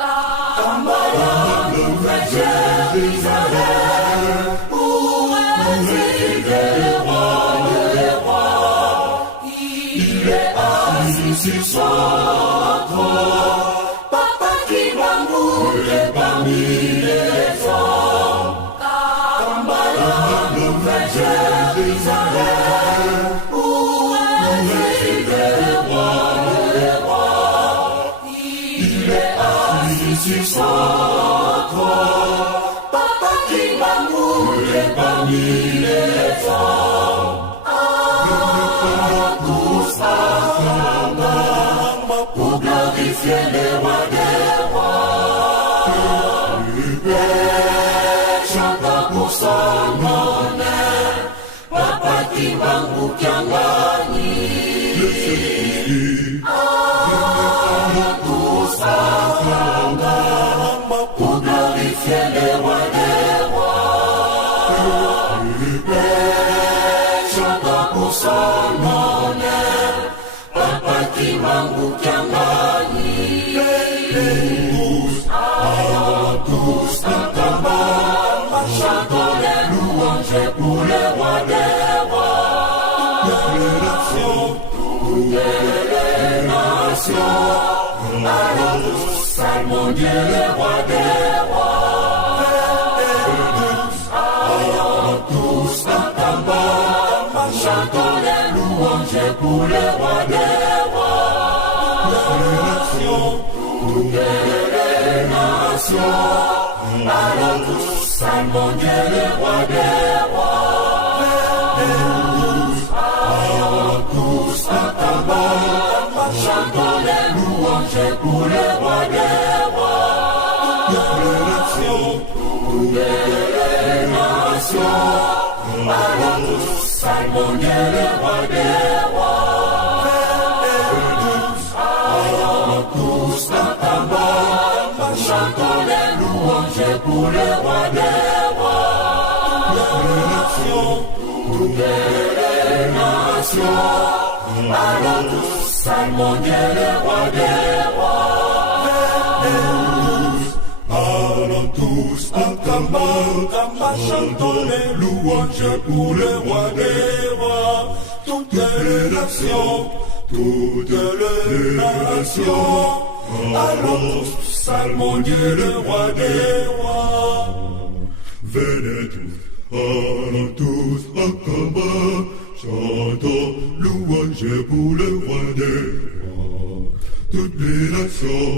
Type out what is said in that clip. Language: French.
Camarade, nouvelle Jérusalem, où réside le roi des rois. Il est assis sur son trône, Papa qui va mourir parmi les hommes. Camarade, nouvelle Jérusalem, où réside le roi des rois. Il est assis sur son trône, Papa qui va mourir parmi les hommes. Tous ensemble pour glorifier le roi des rois. Chantons pour son honneur, Papa qui va mourir tous ensemble pour glorifier le roi des rois. Chantons pour son honneur, Papa qui m'envoie tous ensemble, chantons les louanges pour le roi des rois. Toutes les nations, allons tous salmodier le roi des rois. Allons tous ensemble, chantons les louanges pour le roi des rois. Toutes les nations, allons tous salmodier le roi des rois. Allons tous ensemble, chantons les louanges pour le roi des rois. Toutes les nations, allons tous salmodier le roi des rois. Allons tous ensemble, chantons les louanges pour le roi des rois. Toutes les nations, allons tous salmodier le roi des rois. Allons tous ensemble, chantons les louanges pour le roi des rois. Toutes les nations, allons tous salmodier le roi des rois. Venez tous, allons tous ensemble, chantons louanges pour le roi des rois. Toutes les nations,